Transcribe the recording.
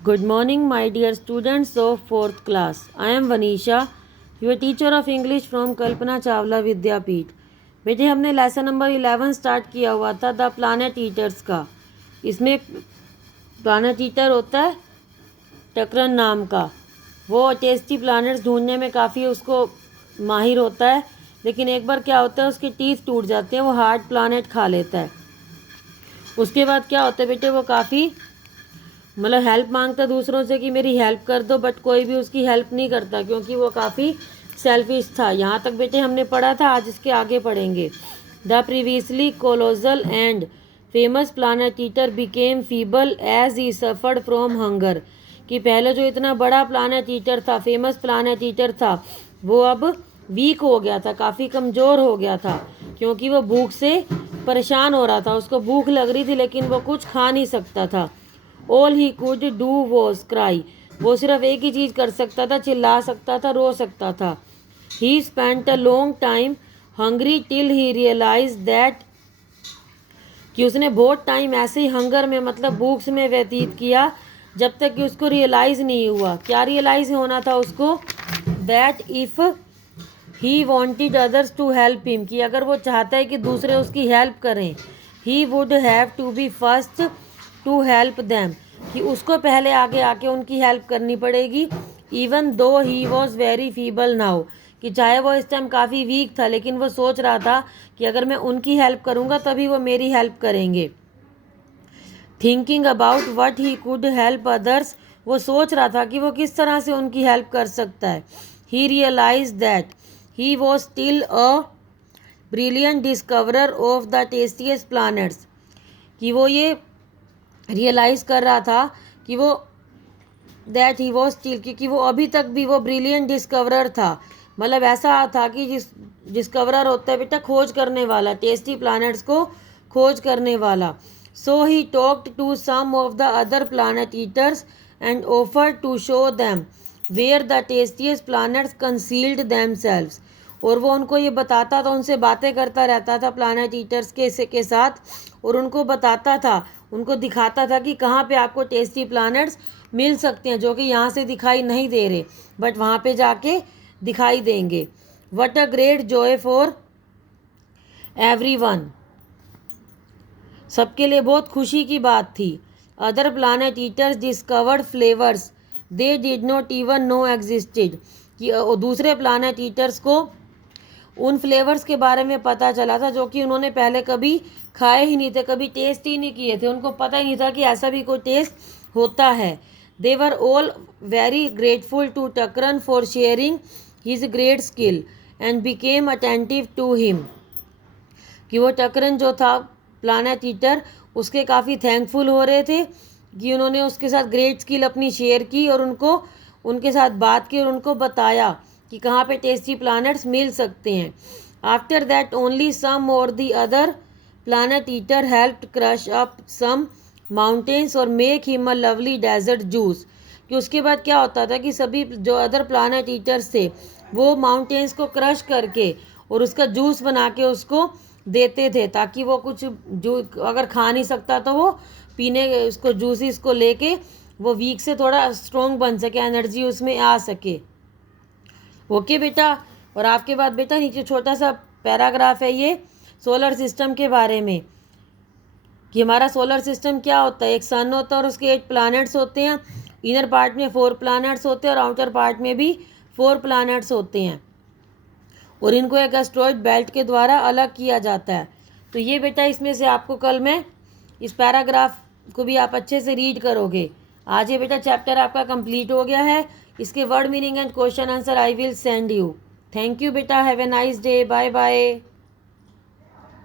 Good morning, my dear students of 4th class. I am Vanisha, your teacher of English from Kalpana Chawla विद्यापीठ. बेटे हमने lesson number 11 start किया हुआ था the planet eaters का. इसमें planet eater होता है टकरन नाम का. वो टेस्टी प्लानट्स ढूंढने में काफ़ी उसको माहिर होता है, लेकिन एक बार क्या होता है उसके टीथ टूट जाते हैं, वो हार्ड प्लानट खा लेता है. उसके बाद क्या होता है बेटे, वो काफ़ी मतलब हेल्प मांगता दूसरों से कि मेरी हेल्प कर दो, बट कोई भी उसकी हेल्प नहीं करता क्योंकि वो काफ़ी सेल्फिश था. यहाँ तक बेटे हमने पढ़ा था, आज इसके आगे पढ़ेंगे. The previously colossal and famous planet eater became feeble as he suffered from hunger. कि पहले जो इतना बड़ा प्लानट ईटर था, फेमस प्लानट ईटर था, वो अब वीक हो गया था, काफ़ी कमज़ोर हो गया था क्योंकि वो भूख से परेशान हो रहा था. उसको भूख लग रही थी लेकिन वो कुछ खा नहीं सकता था. All he could do was cry. वो सिर्फ एक ही चीज़ कर सकता था, चिल्ला सकता था, रो सकता था. He spent a long time hungry till he realise that, कि उसने बहुत टाइम ऐसे ही हंगर में मतलब भूख में व्यतीत किया जब तक कि उसको रियलाइज़ नहीं हुआ. क्या रियलाइज़ होना था उसको? That if he wanted others to help him, कि अगर वो चाहता है कि दूसरे उसकी हेल्प करें, he would have to be first to help them, कि उसको पहले आगे आके उनकी हेल्प करनी पड़ेगी. Even though he was very feeble now, कि चाहे वो इस टाइम काफ़ी वीक था लेकिन वो सोच रहा था कि अगर मैं उनकी हेल्प करूँगा तभी वो मेरी हेल्प करेंगे. Thinking about what he could help others, वो सोच रहा था कि वो किस तरह से उनकी हेल्प कर सकता है. He realise that he was still a brilliant discoverer of the tastiest planets, कि वो ये रियलाइज़ कर रहा था कि वो दैट ही वॉज स्टिल, क्योंकि वो अभी तक भी वो ब्रिलियंट डिस्कवरर था. मतलब ऐसा था कि जिस डिस्कवरर होता है बेटा खोज करने वाला, टेस्टी प्लानट्स को खोज करने वाला. So he talked to some of the other planet eaters and offer to show them where the tastiest planets concealed themselves. और वो उनको ये बताता था, उनसे बातें करता रहता था प्लानट ईटर्स के साथ, और उनको बताता था, उनको दिखाता था कि कहाँ पे आपको टेस्टी प्लानट्स मिल सकते हैं जो कि यहाँ से दिखाई नहीं दे रहे बट वहाँ पे जाके दिखाई देंगे. What a great Joy for everyone, सबके लिए बहुत खुशी की बात थी. Other planet eaters discovered flavours they did not even know existed, कि दूसरे प्लानट ईटर्स को उन फ्लेवर्स के बारे में पता चला था जो कि उन्होंने पहले कभी खाए ही नहीं थे, कभी टेस्ट ही नहीं किए थे, उनको पता ही नहीं था कि ऐसा भी कोई टेस्ट होता है. They were all very grateful to Takran for sharing his great skill and became attentive to him, कि वो टकरन जो था प्लानट ईटर उसके काफ़ी थैंकफुल हो रहे थे कि उन्होंने उसके साथ ग्रेट स्किल अपनी शेयर की और उनको उनके साथ बात की और उनको बताया कि कहाँ पे टेस्टी प्लानट्स मिल सकते हैं. आफ्टर दैट ओनली सम और the other planet eater helped crush up some mountains और make him a lovely desert juice, कि उसके बाद क्या होता था कि सभी जो अदर प्लानट ईटर्स थे वो माउंटेन्स को क्रश करके और उसका जूस बना के उसको देते थे, ताकि वो कुछ जो अगर खा नहीं सकता तो वो पीने उसको जूसिस को लेके वो वीक से थोड़ा स्ट्रॉन्ग बन सके, एनर्जी उसमें आ सके. ओके बेटा. और आपके बाद बेटा नीचे छोटा सा पैराग्राफ है ये सोलर सिस्टम के बारे में, कि हमारा सोलर सिस्टम क्या होता है. एक सन होता है और उसके 8 प्लैनेट्स होते हैं. इनर पार्ट में 4 प्लैनेट्स होते हैं और आउटर पार्ट में भी 4 प्लैनेट्स होते हैं, और इनको एक एस्ट्रॉइड बेल्ट के द्वारा अलग किया जाता है. तो ये बेटा इसमें से आपको कल मैं इस पैराग्राफ को भी आप अच्छे से रीड करोगे. आज ये बेटा चैप्टर आपका कंप्लीट हो गया है. इसके word meaning and question answer I will send you. Thank you बेटा. Have a nice day. Bye bye.